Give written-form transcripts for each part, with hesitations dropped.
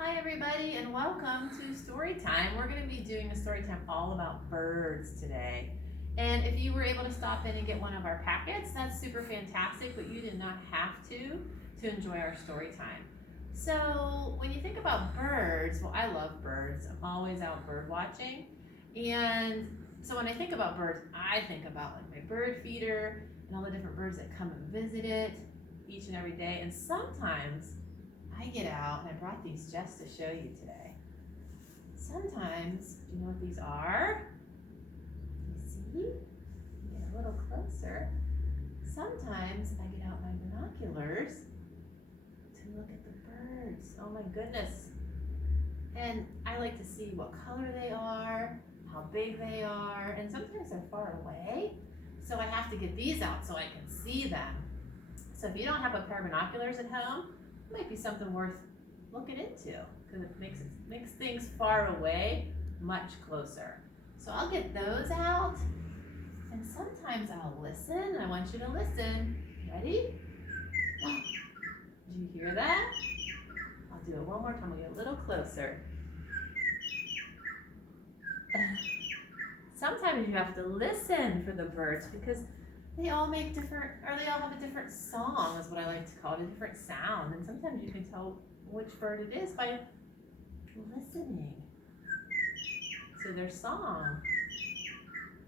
Hi everybody and welcome to Storytime. We're going to be doing a Storytime all about birds today. And if you were able to stop in and get one of our packets, that's super fantastic, but you did not have to enjoy our Storytime. So when you think about birds, well, I love birds. I'm always out bird watching. And so when I think about birds, I think about like my bird feeder and all the different birds that come and visit it each and every day. And sometimes I get out, and I brought these just to show you today. Sometimes, do you know what these are? You see? Get a little closer. Sometimes I get out my binoculars to look at the birds. Oh my goodness. And I like to see what color they are, how big they are, and sometimes they're far away. So I have to get these out so I can see them. So if you don't have a pair of binoculars at home, it might be something worth looking into because it makes things far away much closer. So I'll get those out, and sometimes I'll listen. I want you to listen. Ready? Did you hear that? I'll do it one more time. We'll get a little closer. Sometimes you have to listen for the birds because they all make different, or they all have a different song is what I like to call it, a different sound. And sometimes you can tell which bird it is by listening to their song.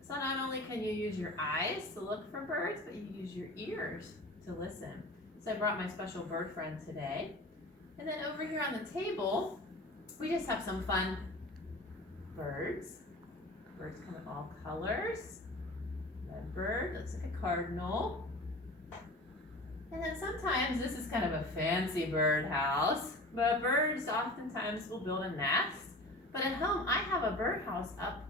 So not only can you use your eyes to look for birds, but you use your ears to listen. So I brought my special bird friend today. And then over here on the table, we just have some fun birds. Birds come in all colors. Red bird, looks like a cardinal. And then sometimes this is kind of a fancy bird house, but birds oftentimes will build a nest. But at home, I have a bird house up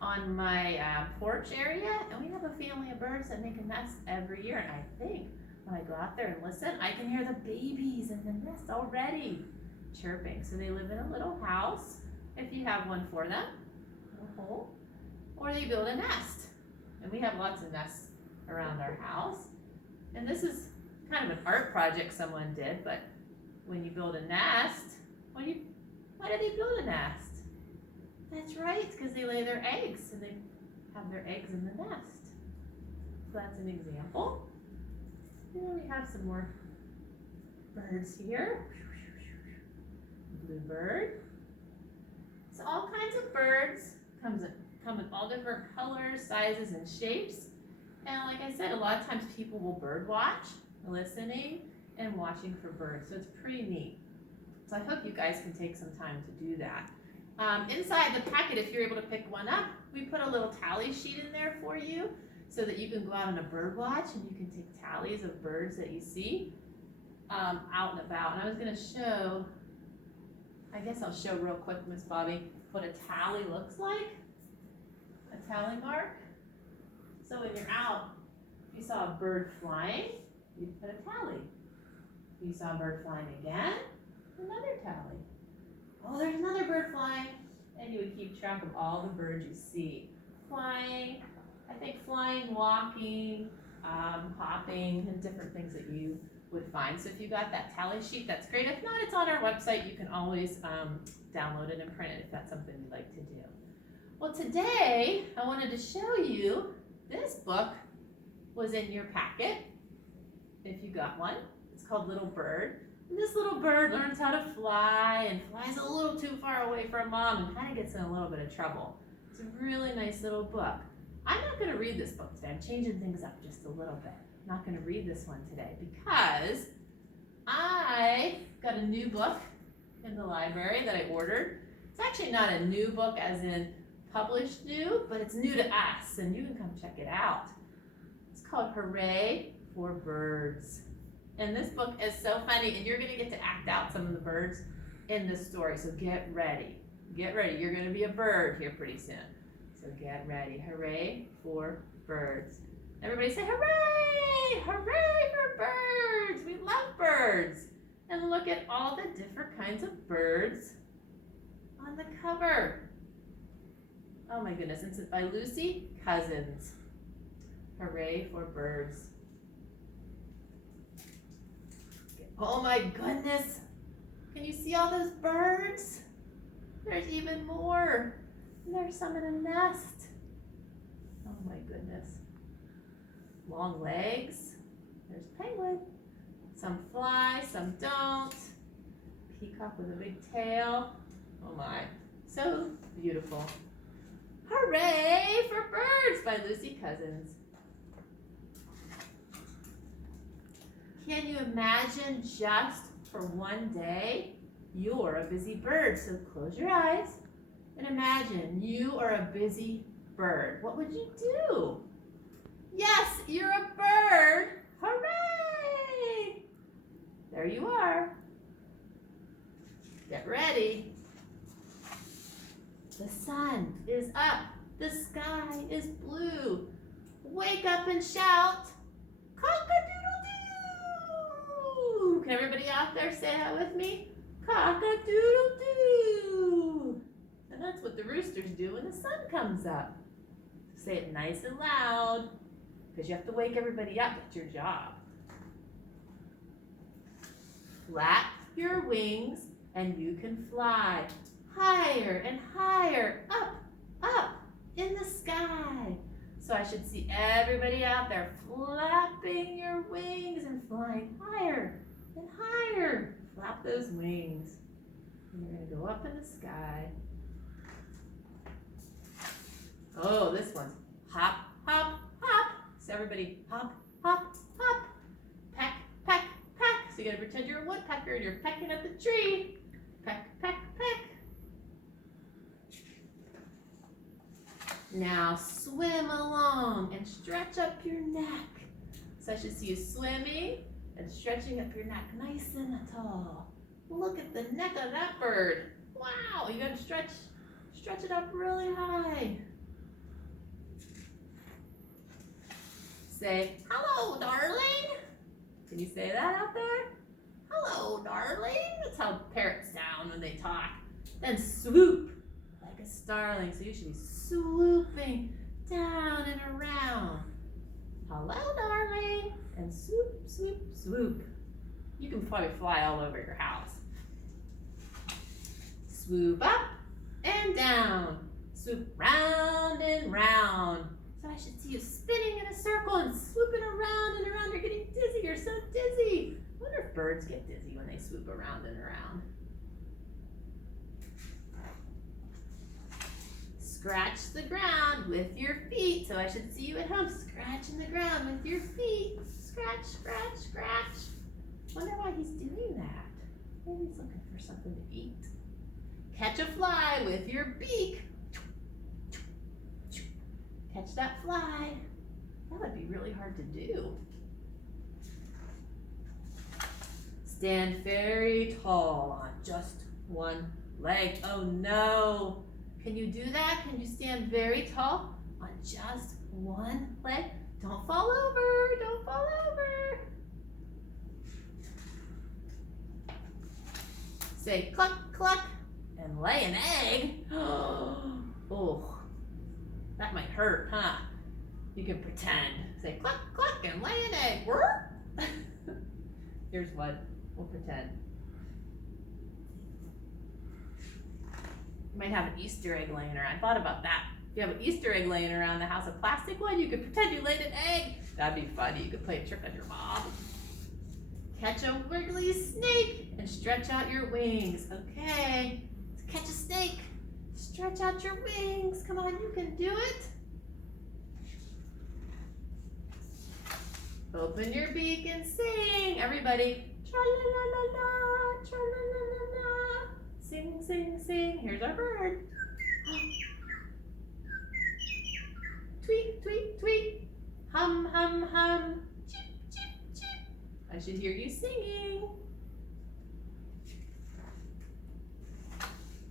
on my porch area, and we have a family of birds that make a nest every year. And I think when I go out there and listen, I can hear the babies in the nest already chirping. So they live in a little house, if you have one for them, a hole, or they build a nest. And we have lots of nests around our house. And this is kind of an art project someone did, but when you build a nest, why do they build a nest? That's right, because they lay their eggs, and they have their eggs in the nest. So that's an example. And then we have some more birds here. Bluebird. So all kinds of birds come in all different colors, sizes, and shapes. And like I said, a lot of times people will bird watch, listening, and watching for birds. So it's pretty neat. So I hope you guys can take some time to do that. Inside the packet, if you're able to pick one up, we put a little tally sheet in there for you so that you can go out on a bird watch and you can take tallies of birds that you see out and about. And I was going to show, I guess I'll show real quick, Miss Bobby, what a tally looks like. A tally mark. So when you're out, if you saw a bird flying, you'd put a tally. If you saw a bird flying again, another tally. Oh, there's another bird flying. And you would keep track of all the birds you see. Flying, I think flying, walking, hopping, and different things that you would find. So if you got that tally sheet, that's great. If not, it's on our website. You can always download it and print it if that's something you'd like to do. Well, today I wanted to show you this book was in your packet, if you got one. It's called Little Bird. And this little bird learns how to fly and flies a little too far away from mom and kind of gets in a little bit of trouble. It's a really nice little book. I'm not going to read this book today. I'm changing things up just a little bit. I'm not going to read this one today because I got a new book in the library that I ordered. It's actually not a new book as in published new, but it's new to us, and you can come check it out. It's called Hooray for Birds. And this book is so funny, and you're going to get to act out some of the birds in this story, so get ready. Get ready. You're going to be a bird here pretty soon. So get ready. Hooray for birds. Everybody say hooray! Hooray for birds! We love birds. And look at all the different kinds of birds on the cover. Oh my goodness, it's by Lucy Cousins. Hooray for birds. Oh my goodness. Can you see all those birds? There's even more. And there's some in a nest. Oh my goodness. Long legs. There's penguin. Some fly, some don't. Peacock with a big tail. Oh my. So beautiful. Hooray for Birds by Lucy Cousins. Can you imagine just for one day you're a busy bird? So close your eyes and imagine you are a busy bird. What would you do? Yes, you're a bird. Hooray! There you are. Get ready. The sun is up. The sky is blue. Wake up and shout, cock-a-doodle-doo! Can everybody out there say that with me? Cock-a-doodle-doo! And that's what the roosters do when the sun comes up. Say it nice and loud, because you have to wake everybody up. That's your job. Flap your wings and you can fly higher and higher, up, up in the sky. So I should see everybody out there flapping your wings and flying higher and higher. Flap those wings. And you're going to go up in the sky. Oh, this one's hop, hop, hop. So everybody hop, hop, hop. Peck, peck, peck. So you got to pretend you're a woodpecker and you're pecking at the tree. Peck, peck, peck. Now swim along and stretch up your neck. So I should see you swimming and stretching up your neck nice and tall. Look at the neck of that bird. Wow, you gotta stretch it up really high. Say, hello, darling. Can you say that out there? Hello, darling. That's how parrots sound when they talk. Then swoop like a starling. So you should be swooping down and around. Hello, darling. And swoop, swoop, swoop. You can probably fly all over your house. Swoop up and down. Swoop round and round. So I should see you spinning in a circle and swooping around and around. You're getting dizzy. You're so dizzy. I wonder if birds get dizzy when they swoop around and around. Scratch the ground with your feet. So I should see you at home scratching the ground with your feet. Scratch, scratch, scratch. Wonder why he's doing that. Maybe he's looking for something to eat. Catch a fly with your beak. Catch that fly. That would be really hard to do. Stand very tall on just one leg. Oh no. Can you do that? Can you stand very tall on just one leg? Don't fall over. Don't fall over. Say cluck, cluck, and lay an egg. Oh, that might hurt, huh? You can pretend. Say cluck, cluck, and lay an egg. Here's one. We'll pretend. You might have an Easter egg laying around. I thought about that. If you have an Easter egg laying around the house, a plastic one, you could pretend you laid an egg. That'd be funny. You could play a trick on your mom. Catch a wiggly snake and stretch out your wings. Okay, catch a snake. Stretch out your wings. Come on, you can do it. Open your beak and sing. Everybody. Tra-la-la-la-la, tra-la-la-la-la. Sing, sing, sing. Here's our bird. Tweet, tweet, tweet. Hum, hum, hum. Chip, chip, chip. I should hear you singing.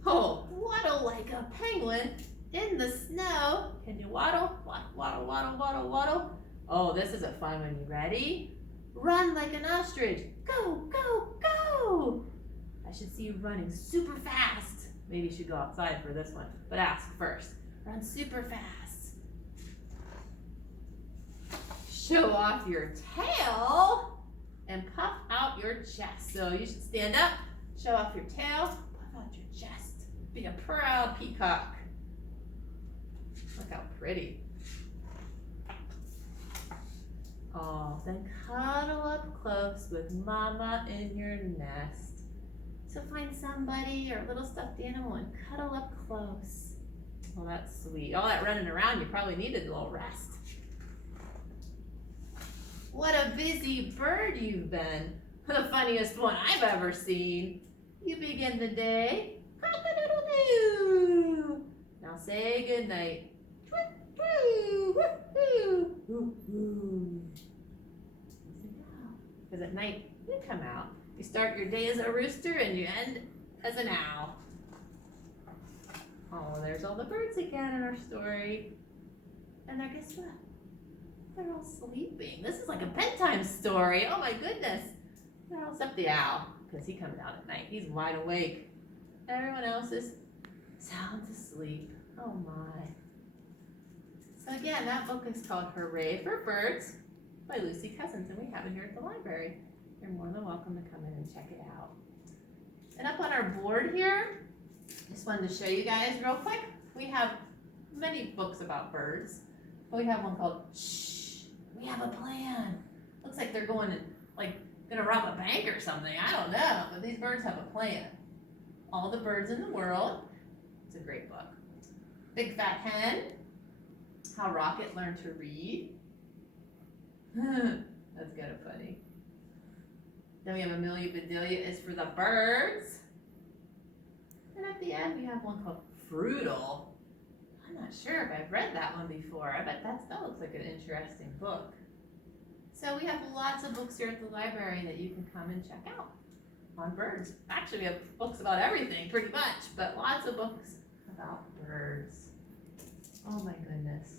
Oh, waddle like a penguin in the snow. Can you waddle? Waddle, waddle, waddle, waddle. Oh, this is a fun one. You ready? Run like an ostrich. Go, go, go. I should see you running super fast. Maybe you should go outside for this one, but ask first. Run super fast. Show off your tail and puff out your chest. So you should stand up, Show off your tail, puff out your chest. Be a proud peacock. Look how pretty. Oh, then cuddle up close with mama in your nest. So find somebody or a little stuffed animal and cuddle up close. Well, that's sweet. All that running around, you probably needed a little rest. What a busy bird you've been. The funniest one I've ever seen. You begin the day. Cock-a-doodle-doo. Now say goodnight. Because at night you come out. You start your day as a rooster and you end as an owl. Oh, there's all the birds again in our story. And then guess what? They're all sleeping. This is like a bedtime story. Oh my goodness. They're all except the owl, because he comes out at night. He's wide awake. Everyone else is sound asleep. Oh my. So again, that book is called Hooray for Birds by Lucy Cousins, and we have it here at the library. You're more than welcome to come in and check it out. And up on our board here, just wanted to show you guys real quick. We have many books about birds, but we have one called Shh, We Have a Plan. Looks like they're going gonna rob a bank or something. I don't know, but these birds have a plan. All the Birds in the World. It's a great book. Big Fat Hen. How Rocket Learned to Read. That's kind of funny. Then we have Amelia Bedelia is for the Birds. And at the end we have one called Fruital. I'm not sure if I've read that one before. I bet that looks like an interesting book. So we have lots of books here at the library that you can come and check out on birds. Actually, we have books about everything pretty much, but lots of books about birds. Oh my goodness.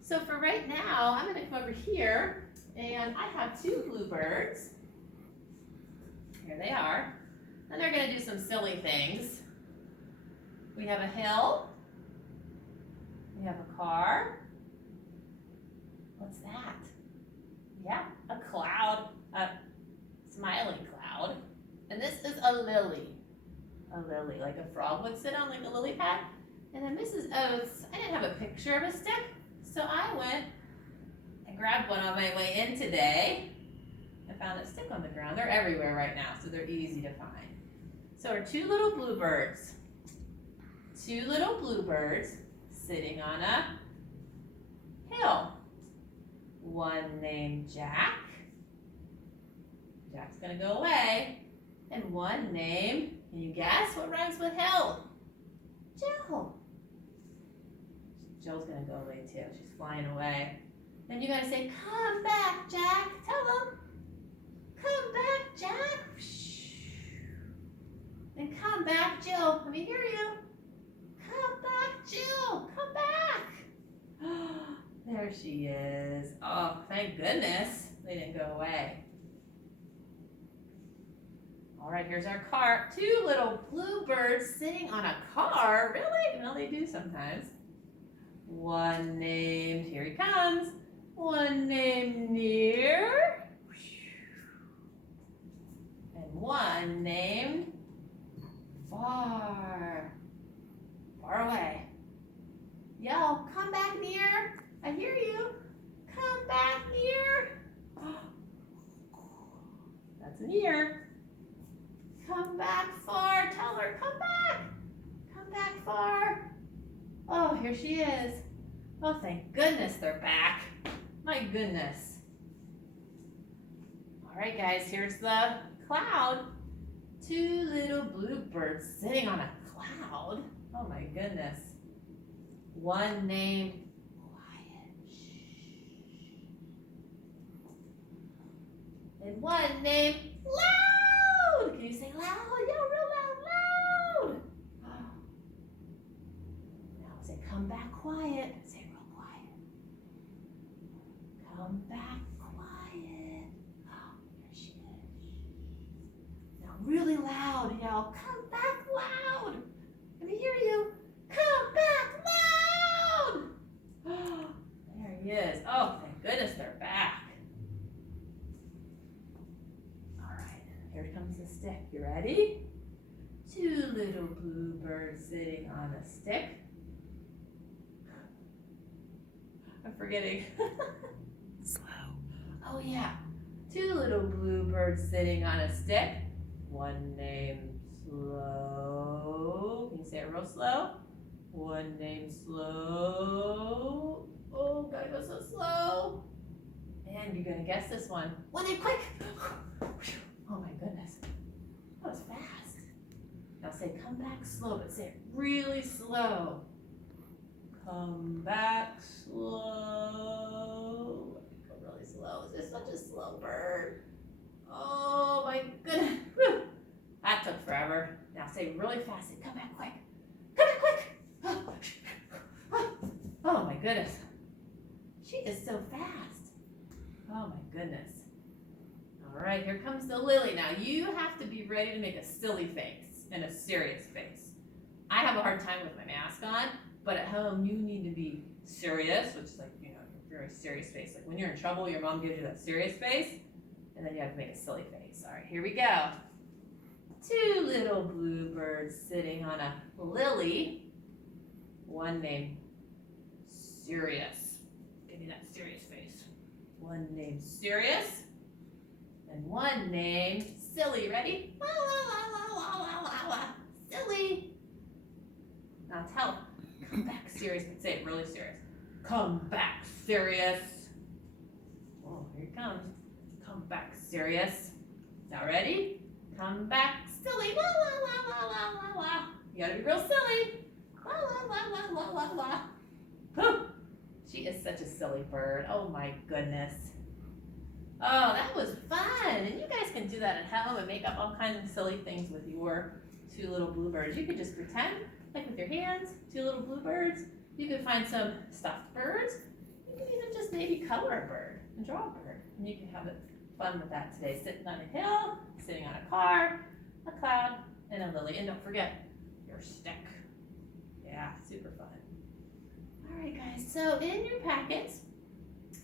So for right now, I'm going to come over here, and I have two bluebirds. Here they are. And they're going to do some silly things. We have a hill. We have a car. What's that? Yeah, a cloud, a smiling cloud. And this is a lily. A lily, like a frog would sit on, like a lily pad. And then Mrs. Oates, I didn't have a picture of a stick, so I went and grabbed one on my way in today and found a stick on the ground. They're everywhere right now, so they're easy to find. So our two little bluebirds. Two little bluebirds sitting on a hill. One named Jack. Jack's gonna go away. And one named, can you guess what rhymes with hill? Jill. Jill's gonna go away too. She's flying away. Then you gotta say, come back, Jack. Tell them. Come back, Jack. And come back, Jill. Let me hear you. Come back, Jill. Come back. There she is. Oh, thank goodness they didn't go away. All right, here's our car. Two little bluebirds sitting on a car. Really? No, they do sometimes. One named, here he comes. One named Near. And one named Far. Far away. Yell, come back Near. I hear you. Come back Near. That's Near. Come back Far. Tell her, come back. Come back Far. Oh, here she is. Oh, thank goodness they're back. My goodness. All right, guys, here's the cloud. Two little bluebirds sitting on a cloud. Oh, my goodness. One named and one named Loud. Can you say loud? Yell real loud, loud. Now say come back quiet. Say real quiet. Come back quiet. Oh, there she is. Now really loud. Yell, come back loud. Let me hear you. Come back loud. Oh, there he is. Oh, thank goodness they're back. Here comes the stick. You ready? little blue birds sitting on a stick. I'm forgetting. Slow. Oh yeah. 2 little blue birds sitting on a stick. One named Slow. Can you say it real slow? One named Slow. Oh, gotta go so slow. And you're gonna guess this one. One named Quick. Oh my goodness. That was fast. Now say come back slow, but say it really slow. Come back slow. Go really slow. Is this such a slow bird? Oh my goodness. Whew. That took forever. Now say really fast. Say come back quick. Come back quick. Oh my goodness. She is so fast. Oh my goodness. All right, here comes the lily. Now you have to be ready to make a silly face and a serious face. I have a hard time with my mask on, but at home you need to be serious, which is like, you know, a very serious face. Like when you're in trouble, your mom gives you that serious face, and then you have to make a silly face. All right, here we go. 2 little blue birds sitting on a lily. One named Serious. Give me that serious face. One named Serious. And one named Silly. Ready? La la la la la la la. Silly. Now tell. Come back serious, but say it really serious. Come back serious. Oh, here it comes. Come back serious. Now ready? Come back silly. La la la la la la la. You gotta be real silly. La la la la la la la. Whew. She is such a silly bird. Oh my goodness. Oh, that was fun. And you guys can do that at home and make up all kinds of silly things with your 2 little blue birds. You could just pretend, like with your hands, 2 little blue birds. You could find some stuffed birds. You can even just maybe color a bird and draw a bird. And you can have it fun with that today. Sitting on a hill, sitting on a car, a cloud, and a lily. And don't forget your stick. Yeah, super fun. All right, guys. So in your packets,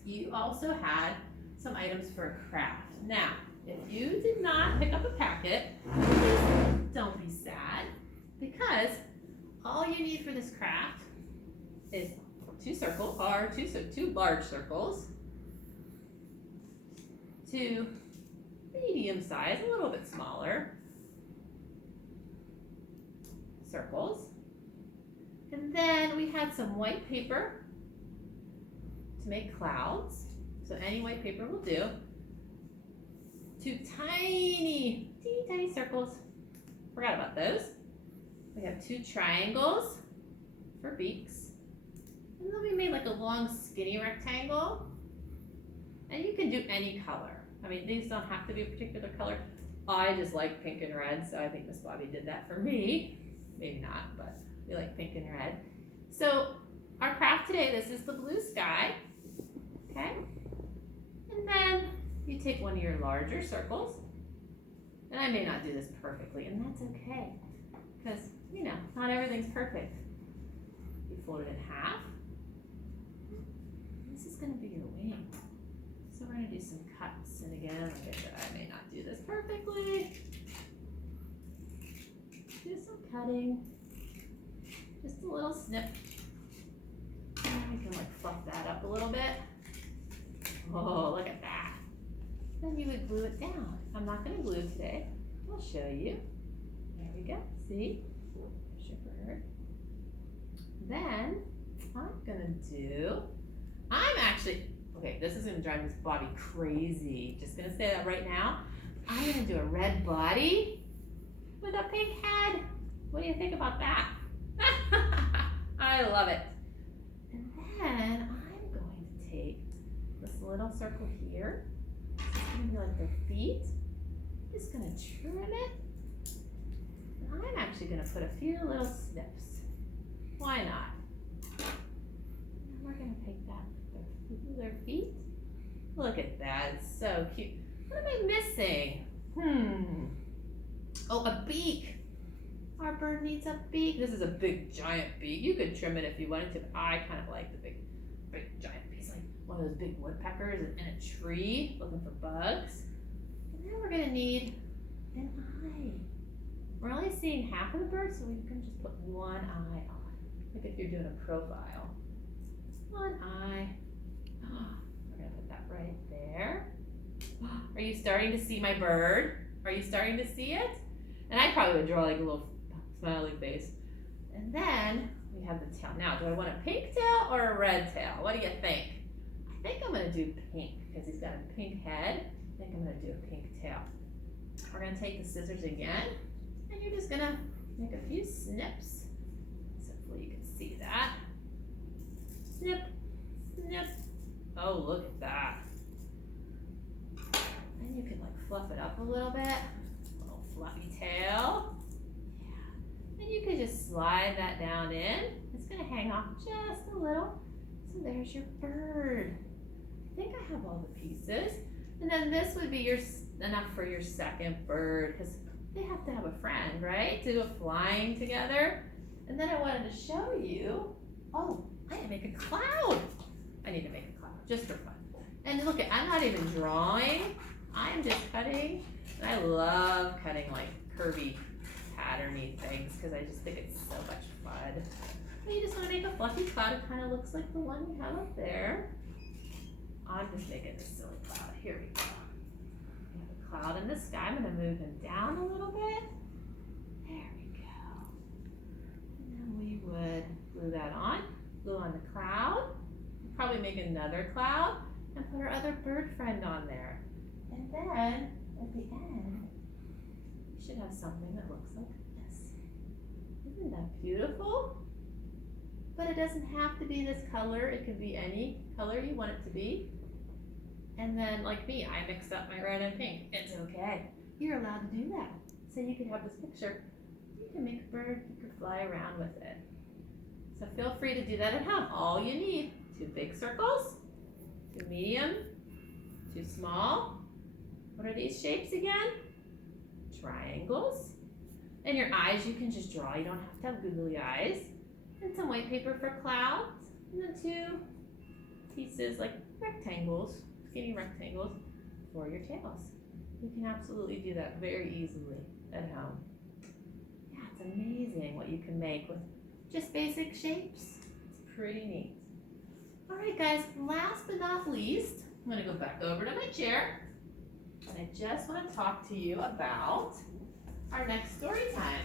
you also had some items for a craft. Now, if you did not pick up a packet, don't be sad, because all you need for this craft is 2 circles, or 2 large circles, 2 medium size, a little bit smaller circles, and then we had some white paper to make clouds. So any white paper will do. 2 teeny tiny circles. Forgot about those. We have 2 triangles for beaks. And then we made like a long skinny rectangle. And you can do any color. I mean, these don't have to be a particular color. I just like pink and red, so I think Miss Bobby did that for me. Maybe not, but we like pink and red. So our craft today, this is the blue sky. Okay? And then you take one of your larger circles, and I may not do this perfectly, and that's okay, because, you know, not everything's perfect. You fold it in half. This is going to be your wing. So we're going to do some cuts, and again, like I said, I may not do this perfectly. Do some cutting, just a little snip. And we can like fluff that up a little bit. Oh, look at that. Then you would glue it down. I'm not going to glue today. I'll show you. There we go. See? There's your bird. Then okay, this is going to drive Miss Bobby crazy. Just going to say that right now. I'm going to do a red body with a pink head. What do you think about that? I love it. And then I'm going to take this little circle here. This is going to be like their feet. I'm just going to trim it. And I'm actually going to put a few little snips. Why not? And we're going to take that with their feet. Look at that. It's so cute. What am I missing? Oh, a beak. Our bird needs a beak. This is a big, giant beak. You could trim it if you wanted to, but I kind of like the big, giant beaks, like one of those big woodpeckers in a tree looking for bugs. And then we're going to need an eye. we're only seeing half of the bird, so we can just put one eye on. Like if you're doing a profile. One eye. We're gonna put that right there. Are you starting to see my bird? Are you starting to see it? And I probably would draw like a little smiley face. And then we have the tail. Now, do I want a pink tail or a red tail? What do you think? I think I'm gonna do pink because he's got a pink head. I think I'm gonna do a pink tail. We're gonna take the scissors again, and you're just gonna make a few snips. So hopefully you can see that. Snip, snip. Oh, look at that. And you can like fluff it up a little bit. Little fluffy tail. Yeah. And you can just slide that down in. It's gonna hang off just a little. So there's your bird. I think I have all the pieces. And then this would be enough for your second bird because they have to have a friend, right? To go flying together. And then I wanted to show you, oh, I need to make a cloud. I need to make a cloud just for fun. And look, I'm not even drawing. I'm just cutting. And I love cutting like curvy, patterny things because I just think it's so much fun. And you just want to make a fluffy cloud. It kind of looks like the one we have up there. I'm just making this silly cloud. Here we go. We have a cloud in the sky. I'm going to move him down a little bit. There we go. And then we would glue that on. Glue on the cloud. We'll probably make another cloud and put our other bird friend on there. And then at the end, we should have something that looks like this. Isn't that beautiful? But it doesn't have to be this color. It could be any color you want it to be. And then, like me, I mixed up my red and pink. It's okay. You're allowed to do that. So you can have this picture. You can make a bird. You can fly around with it. So feel free to do that at home. All you need, 2 big circles, 2 medium, 2 small. What are these shapes again? Triangles. And your eyes you can just draw. You don't have to have googly eyes. And some white paper for clouds. And then 2 pieces like rectangles, skinny rectangles for your tails. You can absolutely do that very easily at home. Yeah, it's amazing what you can make with just basic shapes. It's pretty neat. All right, guys, last but not least, I'm gonna go back over to my chair. And I just want to talk to you about our next story time.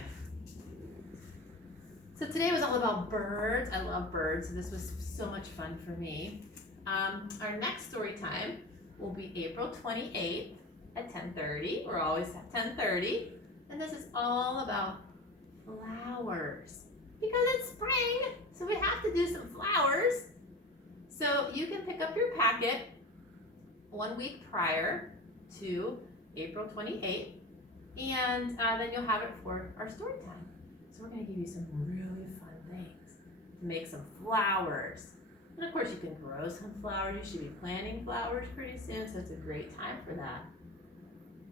So today was all about birds. I love birds, so this was so much fun for me. Our next story time will be April 28th at 10:30. We're always at 10:30. And this is all about flowers. Because it's spring, so we have to do some flowers. So you can pick up your packet 1 week prior to April 28th, and then you'll have it for our story time. So we're going to give you some really fun things to make some flowers. And of course you can grow some flowers. You should be planting flowers pretty soon, so it's a great time for that.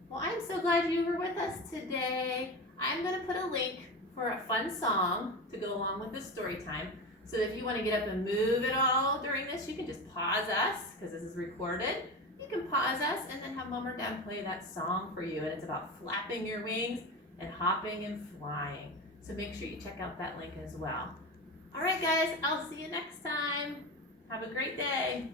Well, I'm so glad you were with us today. I'm going to put a link for a fun song to go along with this story time. So if you want to get up and move at all during this, you can just pause us because this is recorded. You can pause us and then have Mom or Dad play that song for you. And it's about flapping your wings and hopping and flying. So make sure you check out that link as well. All right, guys, I'll see you next time. Have a great day.